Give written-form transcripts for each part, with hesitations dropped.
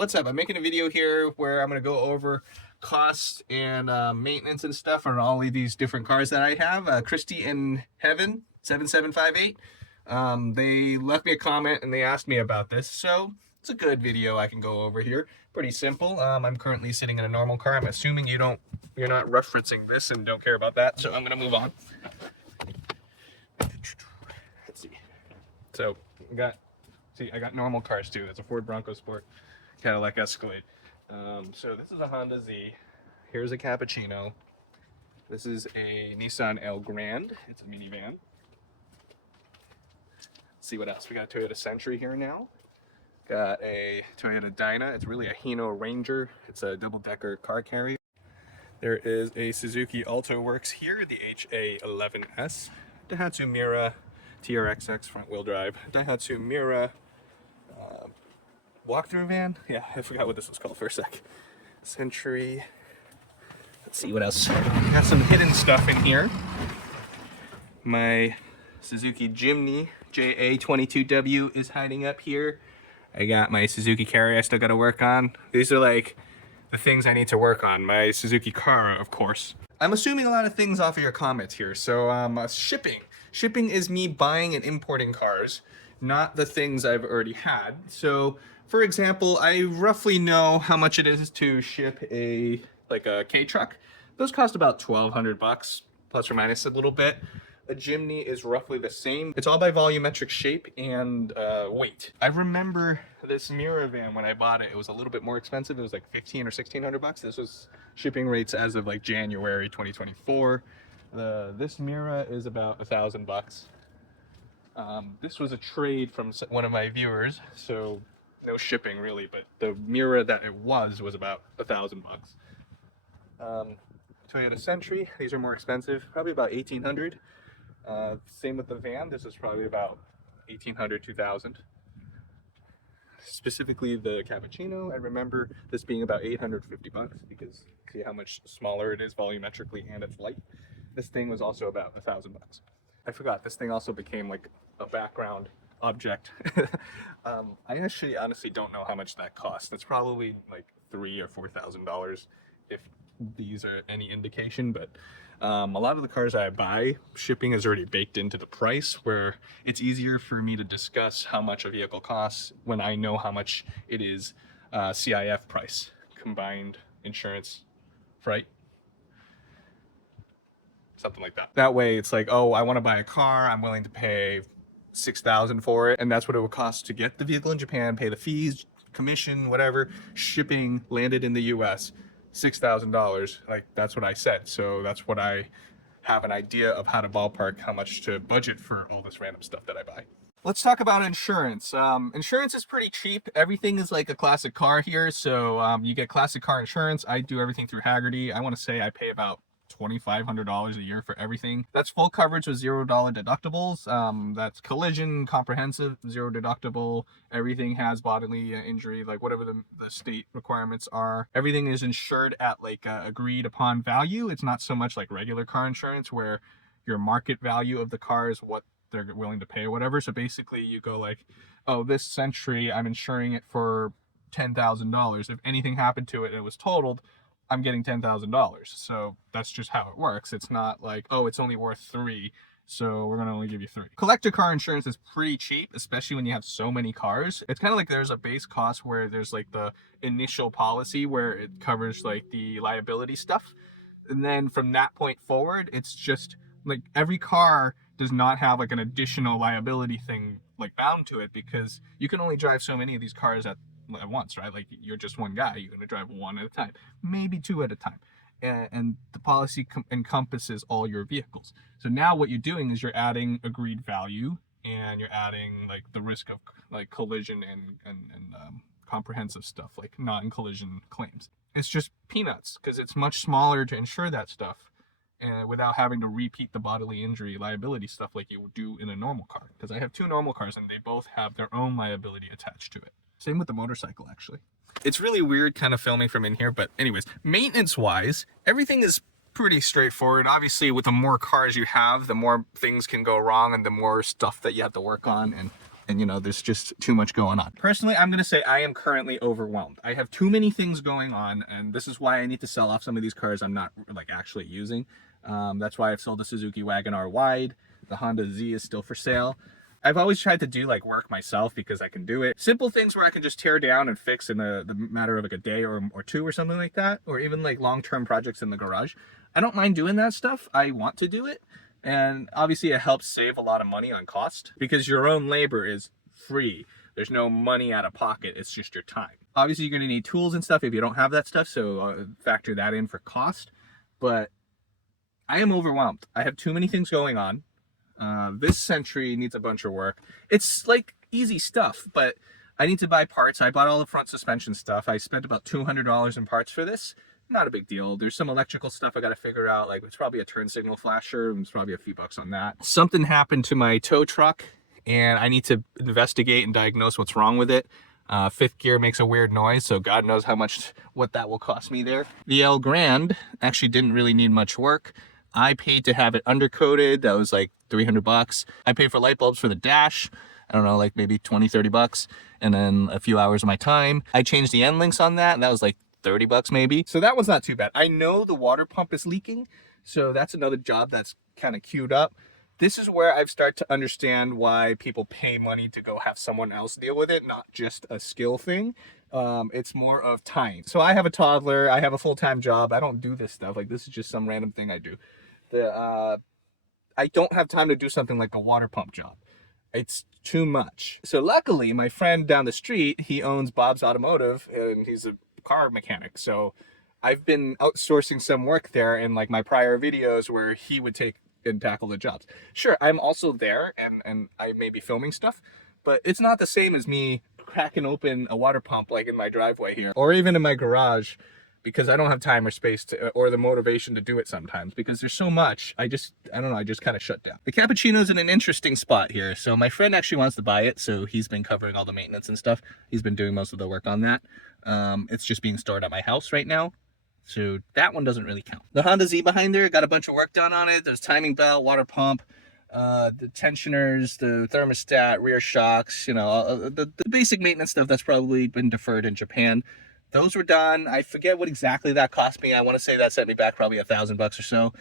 what's up? I'm making a video here where I'm going to go over costs and maintenance and stuff on all of these different cars that I have. Christy in Heaven 7758, they left me a comment and they asked me about this, so it's a good video I can go over here. Pretty simple. I'm currently sitting in a normal car. I'm assuming you're not referencing this and don't care about that, so I'm going to move on. Let's see. So I got normal cars too. It's a Ford Bronco Sport, Cadillac Escalade. So this is a Honda Z. Here's a Cappuccino. This is a Nissan L Grand. It's a minivan. Let's see what else. We got a Toyota Century here now. Got a Toyota Dyna. It's really a Hino Ranger. It's a double-decker car carrier. There is a Suzuki Alto Works here, the HA11S. Daihatsu Mira TRXX front-wheel drive. Daihatsu Mira walkthrough van. Yeah, I forgot what this was called for a sec. Century. Let's see what else. Got some hidden stuff in here. My Suzuki Jimny JA22W is hiding up here. I got my Suzuki Cara I still got to work on. These are like the things I need to work on. My Suzuki Cara, of course. I'm assuming a lot of things off of your comments here. So shipping. Shipping is me buying and importing cars, not the things I've already had. So for example, I roughly know how much it is to ship a K truck. Those cost about $1,200 plus or minus a little bit. A Jimny is roughly the same. It's all by volumetric shape and weight. I remember this Mira van when I bought it. It was a little bit more expensive. It was like $1,500 or $1,600. This was shipping rates as of like January 2024. This Mira is about $1,000. This was a trade from one of my viewers, so no shipping really, but the Mira that it was about $1,000. Toyota Century, these are more expensive, probably about $1,800. Same with the van, this is probably about $1,800, $2,000. Specifically the Cappuccino, I remember this being about $850 because see how much smaller it is volumetrically and it's light. This thing was also about $1,000. I forgot, this thing also became like a background object. I actually honestly don't know how much that costs. It's probably like $3,000 or $4,000 if these are any indication, but a lot of the cars I buy, shipping is already baked into the price, where it's easier for me to discuss how much a vehicle costs when I know how much it is CIF price, combined insurance, right? Something like that. That way it's like, oh, I want to buy a car, I'm willing to pay $6,000 for it, and that's what it would cost to get the vehicle in Japan, pay the fees, commission, whatever, shipping, landed in the US, $6,000. Like, that's what I said. So that's what I have an idea of how to ballpark how much to budget for all this random stuff that I buy. Let's talk about insurance. Insurance is pretty cheap. Everything is like a classic car here. So you get classic car insurance. I do everything through Haggerty. I want to say I pay about $2,500 a year for everything. That's full coverage with $0 deductibles. That's collision, comprehensive, $0 deductible. Everything has bodily injury, like whatever the state requirements are. Everything is insured at like agreed upon value. It's not so much like regular car insurance where your market value of the car is what they're willing to pay or whatever. So basically you go like, oh, this Century, I'm insuring it for $10,000. If anything happened to it and it was totaled, I'm getting $10,000. So that's just how it works. It's not like, oh, it's only worth $3, so we're gonna only give you $3. Collector car insurance is pretty cheap, especially when you have so many cars. It's kind of like there's a base cost where there's like the initial policy where it covers like the liability stuff. And then from that point forward, it's just like every car does not have like an additional liability thing like bound to it, because you can only drive so many of these cars at once, right? Like you're just one guy, you're going to drive one at a time, maybe two at a time, and the policy encompasses all your vehicles. So now what you're doing is you're adding agreed value, and you're adding like the risk of like collision and comprehensive stuff like non-collision claims. It's just peanuts because it's much smaller to insure that stuff, and without having to repeat the bodily injury liability stuff like you would do in a normal car. Because I have two normal cars and they both have their own liability attached to it. Same with the motorcycle, actually. It's really weird kind of filming from in here, but anyways, maintenance-wise, everything is pretty straightforward. Obviously, with the more cars you have, the more things can go wrong and the more stuff that you have to work on. And and you know, there's just too much going on. Personally, I'm gonna say I am currently overwhelmed. I have too many things going on, and this is why I need to sell off some of these cars I'm not like actually using. That's why I've sold the Suzuki Wagon-R Wide. The Honda Z is still for sale. I've always tried to do like work myself because I can do it. Simple things where I can just tear down and fix in the matter of like a day or two or something like that, or even like long-term projects in the garage. I don't mind doing that stuff. I want to do it. And obviously it helps save a lot of money on cost because your own labor is free. There's no money out of pocket. It's just your time. Obviously you're going to need tools and stuff if you don't have that stuff. So factor that in for cost. But I am overwhelmed. I have too many things going on. This Century needs a bunch of work. It's like easy stuff, but I need to buy parts. I bought all the front suspension stuff. I spent about $200 in parts for this. Not a big deal. There's some electrical stuff I got to figure out. Like it's probably a turn signal flasher, and it's probably a few bucks on that. Something happened to my tow truck, and I need to investigate and diagnose what's wrong with it. Fifth gear makes a weird noise, so God knows what that will cost me there. The El Grande actually didn't really need much work. I paid to have it undercoated. That was like 300 bucks. I paid for light bulbs for the dash. I don't know, like maybe 20, 30 bucks. And then a few hours of my time. I changed the end links on that, and that was like 30 bucks maybe. So that one's not too bad. I know the water pump is leaking, so that's another job that's kind of queued up. This is where I've started to understand why people pay money to go have someone else deal with it, not just a skill thing. It's more of time. So I have a toddler, I have a full-time job. I don't do this stuff. Like this is just some random thing I do. I don't have time to do something like a water pump job. It's too much. So luckily, my friend down the street, he owns Bob's Automotive, and he's a car mechanic. So I've been outsourcing some work there in like my prior videos where he would take and tackle the jobs. Sure, I'm also there, and I may be filming stuff, but it's not the same as me cracking open a water pump like in my driveway here, or even in my garage, because I don't have time or space to, or the motivation to do it sometimes because there's so much. I don't know, I just kind of shut down. The Cappuccino's in an interesting spot here. So my friend actually wants to buy it. So he's been covering all the maintenance and stuff. He's been doing most of the work on that. It's just being stored at my house right now. So that one doesn't really count. The Honda Z behind there got a bunch of work done on it. There's timing belt, water pump, the tensioners, the thermostat, rear shocks, you know, the basic maintenance stuff that's probably been deferred in Japan. Those were done. I forget what exactly that cost me. I want to say that set me back probably $1,000 or so.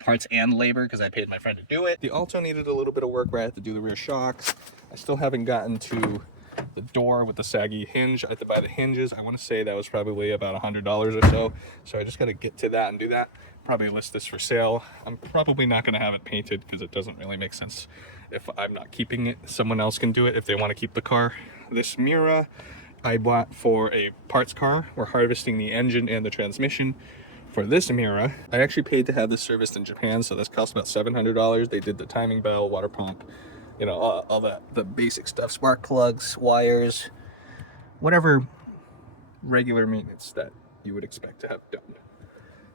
Parts and labor, because I paid my friend to do it. The Alto needed a little bit of work where I had to do the rear shocks. I still haven't gotten to the door with the saggy hinge. I had to buy the hinges. I want to say that was probably about $100 or so. So I just got to get to that and do that. Probably list this for sale. I'm probably not going to have it painted because it doesn't really make sense if I'm not keeping it. Someone else can do it if they want to keep the car. This Mira I bought for a parts car. We're harvesting the engine and the transmission for this Mira. I actually paid to have this serviced in Japan, so this cost about $700. They did the timing bell, water pump, you know, all that, the basic stuff, spark plugs, wires, whatever regular maintenance that you would expect to have done.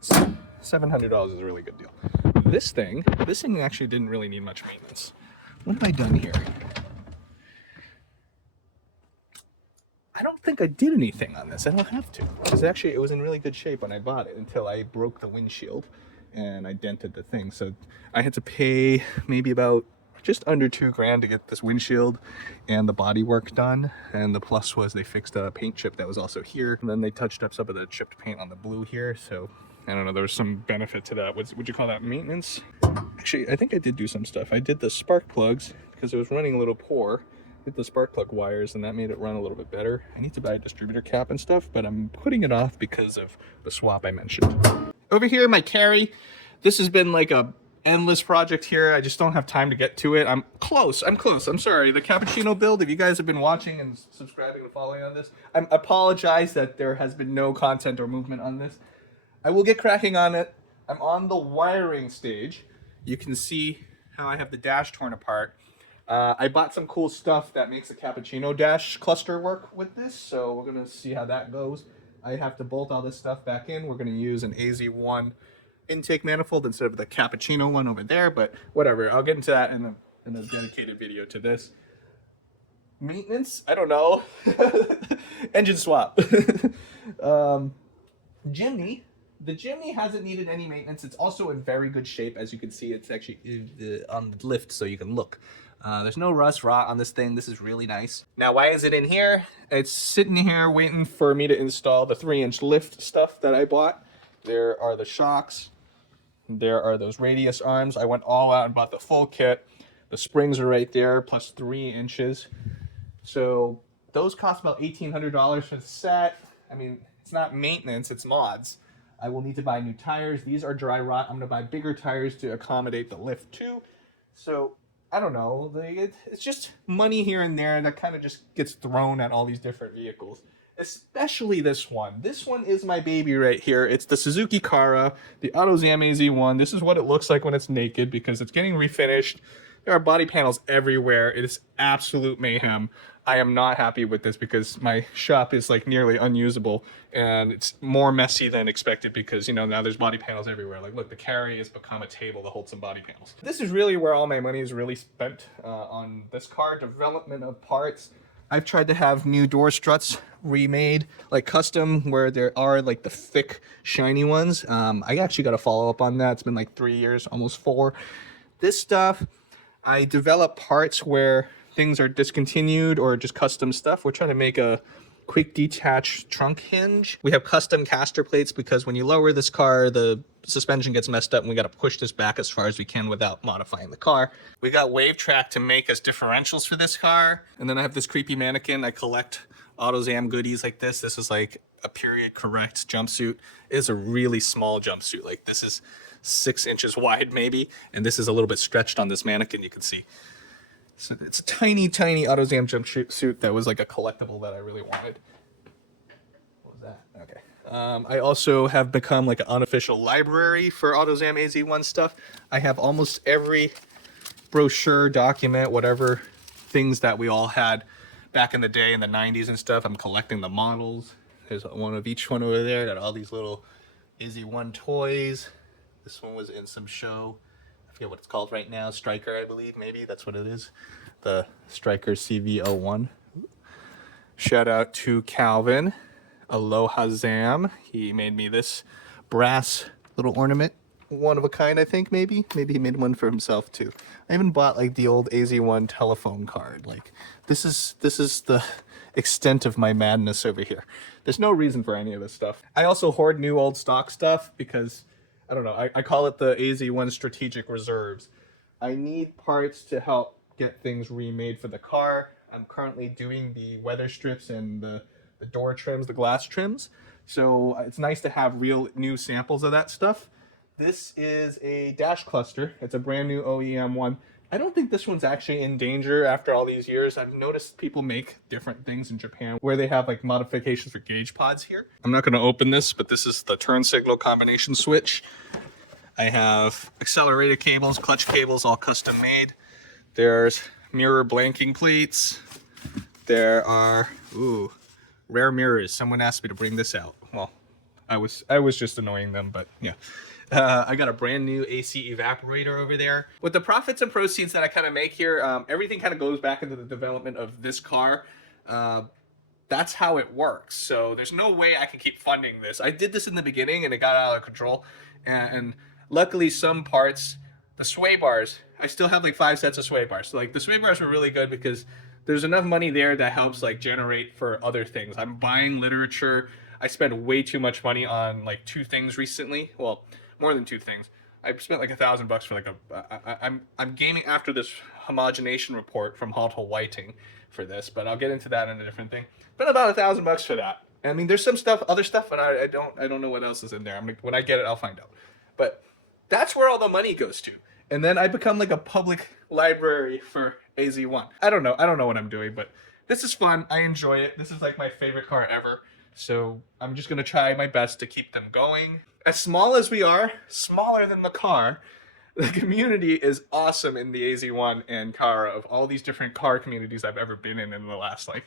So $700 is a really good deal. This thing actually didn't really need much maintenance. What have I done here? I don't think I did anything on this. I don't have to. Because actually it was in really good shape when I bought it until I broke the windshield and I dented the thing. So I had to pay maybe about just under $2,000 to get this windshield and the body work done. And the plus was they fixed a paint chip that was also here. And then they touched up some of the chipped paint on the blue here. So I don't know, there was some benefit to that. Would you call that maintenance? Actually, I think I did do some stuff. I did the spark plugs because it was running a little poor. Hit the spark plug wires and that made it run a little bit better. I need to buy a distributor cap and stuff, but I'm putting it off because of the swap I mentioned. Over here, my Cara. This has been like a endless project here. I just don't have time to get to it. I'm close. I'm sorry. The Cappuccino build, if you guys have been watching and subscribing and following on this, I apologize that there has been no content or movement on this. I will get cracking on it. I'm on the wiring stage. You can see how I have the dash torn apart. I bought some cool stuff that makes a Cappuccino dash cluster work with this, so we're going to see how that goes. I have to bolt all this stuff back in. We're going to use an AZ1 intake manifold instead of the Cappuccino one over there, but whatever. I'll get into that in a dedicated video to this. Maintenance? I don't know. Engine swap. Chimney. The chimney hasn't needed any maintenance. It's also in very good shape. As you can see, it's actually on the lift so you can look. There's no rust rot on this thing. This is really nice. Now, why is it in here? It's sitting here waiting for me to install the 3-inch lift stuff that I bought. There are the shocks. There are those radius arms. I went all out and bought the full kit. The springs are right there, plus 3 inches. So those cost about $1,800 for the set. I mean, it's not maintenance, it's mods. I will need to buy new tires. These are dry rot. I'm gonna buy bigger tires to accommodate the lift too. So I don't know, it's just money here and there that kind of just gets thrown at all these different vehicles. Especially this one. This one is my baby right here. It's the Suzuki Cara, the Autozam AZ1. This is what it looks like when it's naked because it's getting refinished. There are body panels everywhere. It is absolute mayhem. I am not happy with this because my shop is like nearly unusable and it's more messy than expected because, you know, now there's body panels everywhere. Like, look, the carry has become a table to hold some body panels. This is really where all my money is really spent on this car, development of parts. I've tried to have new door struts remade, like custom, where there are like the thick, shiny ones. I actually got to follow up on that. It's been like 3 years, almost 4. This stuff, I develop parts where things are discontinued or just custom stuff. We're trying to make a quick detach trunk hinge. We have custom caster plates because when you lower this car, the suspension gets messed up and we got to push this back as far as we can without modifying the car. We got wave track to make us differentials for this car. And then I have this creepy mannequin. I collect Autozam goodies like this. This is like a period correct jumpsuit. It is a really small jumpsuit. Like this is 6 inches wide maybe. And this is a little bit stretched on this mannequin, you can see. So it's a tiny, tiny Autozam jumpsuit that was like a collectible that I really wanted. What was that? Okay. I also have become like an unofficial library for Autozam AZ1 stuff. I have almost every brochure, document, whatever things that we all had back in the day in the 90s and stuff. I'm collecting the models. There's one of each one over there. Got all these little AZ1 toys. This one was in some show. I forget what it's called right now. Striker, I believe, maybe. That's what it is. The Striker CV01. Shout out to Calvin. Aloha Zam. He made me this brass little ornament. One of a kind, I think, maybe. Maybe he made one for himself, too. I even bought, like, the old AZ1 telephone card. Like, this is the extent of my madness over here. There's no reason for any of this stuff. I also hoard new old stock stuff because... I don't know, I call it the AZ1 strategic reserves. I need parts to help get things remade for the car. I'm currently doing the weather strips and the door trims, the glass trims. So it's nice to have real new samples of that stuff. This is a dash cluster. It's a brand new OEM one. I don't think this one's actually in danger after all these years. I've noticed people make different things in Japan where they have like modifications for gauge pods here. I'm not going to open this, but this is the turn signal combination switch. I have accelerator cables, clutch cables, all custom made. There's mirror blanking pleats. There are, rare mirrors. Someone asked me to bring this out. Well, I was just annoying them, but yeah. I got a brand new AC evaporator over there. With the profits and proceeds that I kind of make here, everything kind of goes back into the development of this car. That's how it works. So there's no way I can keep funding this. I did this in the beginning and it got out of control. And luckily some parts, the sway bars, I still have like 5 sets of sway bars. So like the sway bars were really good because there's enough money there that helps like generate for other things. I'm buying literature. I spent way too much money on like 2 things recently. Well, more than 2 things. I spent like $1,000 for like I'm gaming after this homogenation report from Halto Whiting for this, but I'll get into that in a different thing. Spent about $1,000 for that. I mean, there's some stuff, other stuff, but I don't know what else is in there. When I get it, I'll find out. But that's where all the money goes to. And then I become like a public library for AZ1. I don't know what I'm doing, but this is fun. I enjoy it. This is like my favorite car ever. So I'm just gonna try my best to keep them going. As small as we are, smaller than the car, the community is awesome in the AZ1 and Cara of all these different car communities I've ever been in the last like,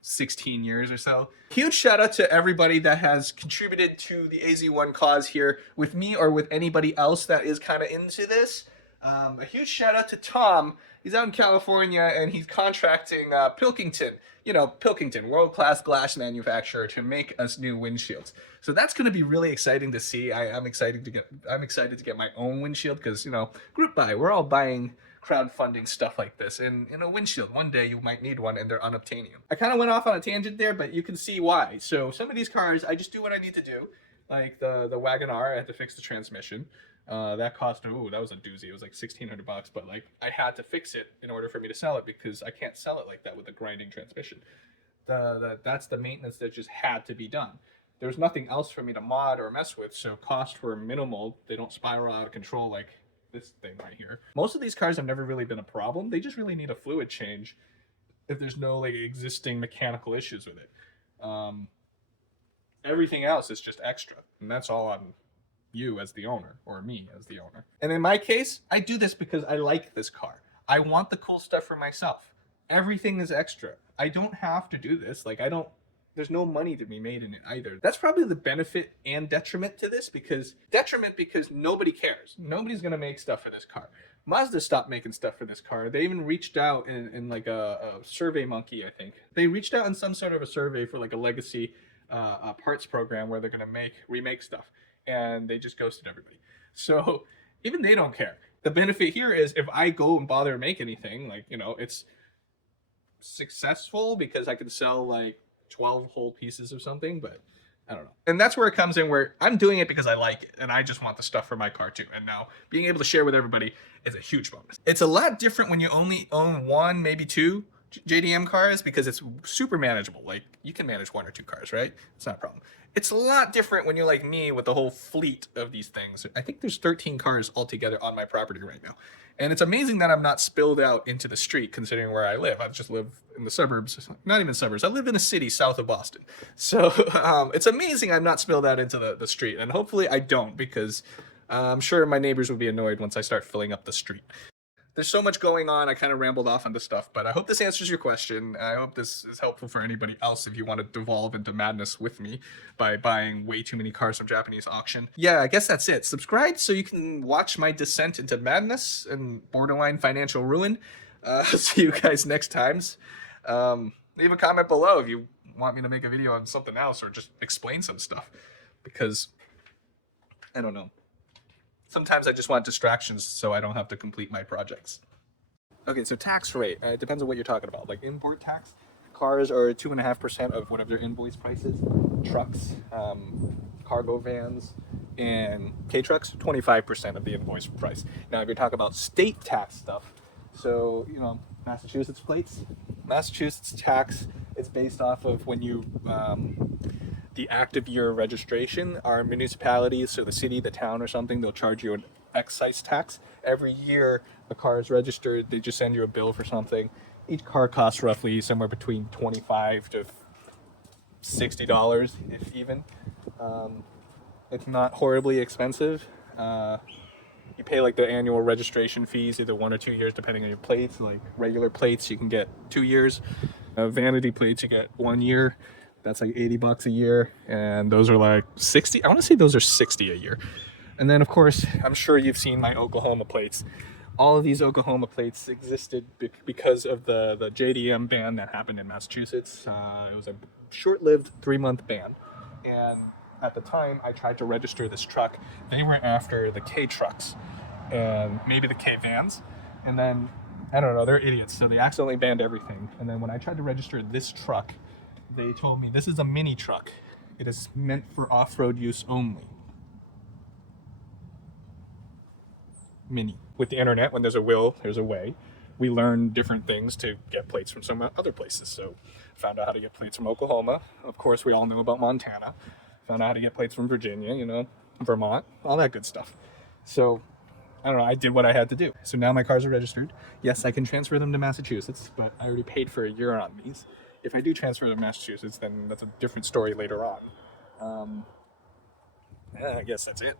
16 years or so. Huge shout out to everybody that has contributed to the AZ1 cause here with me or with anybody else that is kind of into this. A huge shout out to Tom. He's out in California and he's contracting Pilkington. You know, Pilkington, world-class glass manufacturer, to make us new windshields. So that's going to be really exciting to see. I'm excited to get my own windshield because, you know, group buy. We're all buying crowdfunding stuff like this. And in a windshield, one day you might need one and they're unobtainium. I kind of went off on a tangent there, but you can see why. So some of these cars, I just do what I need to do. Like the Wagon R, I had to fix the transmission. That cost, oh, that was a doozy. It was like $1,600, but like I had to fix it in order for me to sell it because I can't sell it like that with a grinding transmission. That's the maintenance that just had to be done. There was nothing else for me to mod or mess with, so costs were minimal. They don't spiral out of control like this thing right here. Most of these cars have never really been a problem. They just really need a fluid change if there's no like existing mechanical issues with it. Everything else is just extra, and that's all on you as the owner, or me as the owner. And in my case, I do this because I like this car. I want the cool stuff for myself. Everything is extra. I don't have to do this. Like, there's no money to be made in it either. That's probably the benefit and detriment to this, because nobody cares. Nobody's gonna make stuff for this car. Mazda stopped making stuff for this car. They even reached out in like a Survey Monkey, I think. They reached out in some sort of a survey for like a legacy parts program where they're gonna remake stuff, and they just ghosted everybody. So even they don't care. The benefit here is if I go and bother to make anything, like, you know, it's successful because I can sell like 12 whole pieces of something, but I don't know. And that's where it comes in, where I'm doing it because I like it and I just want the stuff for my car too. And now being able to share with everybody is a huge bonus. It's a lot different when you only own one, maybe two JDM cars, because it's super manageable. Like, you can manage one or two cars, right? It's not a problem. It's a lot different when you're like me with the whole fleet of these things. I think there's 13 cars altogether on my property right now. And it's amazing that I'm not spilled out into the street considering where I live. I just live in the suburbs, not even suburbs. I live in a city south of Boston. So it's amazing I'm not spilled out into the street. And hopefully I don't, because I'm sure my neighbors will be annoyed once I start filling up the street. There's so much going on. I kind of rambled off on this stuff, but I hope this answers your question. I hope this is helpful for anybody else if you want to devolve into madness with me by buying way too many cars from Japanese auction. Yeah, I guess that's it. Subscribe so you can watch my descent into madness and borderline financial ruin. See you guys next times. Leave a comment below if you want me to make a video on something else or just explain some stuff, because I don't know. Sometimes I just want distractions so I don't have to complete my projects. Okay, so tax rate. It depends on what you're talking about. Like import tax, cars are 2.5% of whatever their invoice price is. Trucks, cargo vans, and K-trucks, 25% of the invoice price. Now, if you're talking about state tax stuff, so, you know, Massachusetts plates, Massachusetts tax is based off of when you the active year of registration. Our municipalities, so the city, the town or something, they'll charge you an excise tax. Every year a car is registered, they just send you a bill for something. Each car costs roughly somewhere between $25 to $60, if even. It's not horribly expensive. You pay like the annual registration fees, either 1 or 2 years depending on your plates. Like regular plates you can get 2 years. Vanity plates you get 1 year. That's like $80 a year, and those are like 60. I want to say those are 60 a year. And then, of course, I'm sure you've seen my Oklahoma plates. All of these Oklahoma plates existed because of the JDM ban that happened in Massachusetts. It was a short-lived 3-month ban, and at the time, I tried to register this truck. They were after the K trucks and maybe the K vans, and then I don't know. They're idiots, so they accidentally banned everything. And then when I tried to register this truck, they told me this is a mini truck. It is meant for off-road use only. Mini. With the internet, when there's a will, there's a way. We learn different things to get plates from some other places. So found out how to get plates from Oklahoma. Of course, we all know about Montana. Found out how to get plates from Virginia, you know, Vermont, all that good stuff. So I don't know, I did what I had to do. So now my cars are registered. Yes, I can transfer them to Massachusetts, but I already paid for a year on these. If I do transfer to Massachusetts, then that's a different story later on. I guess that's it.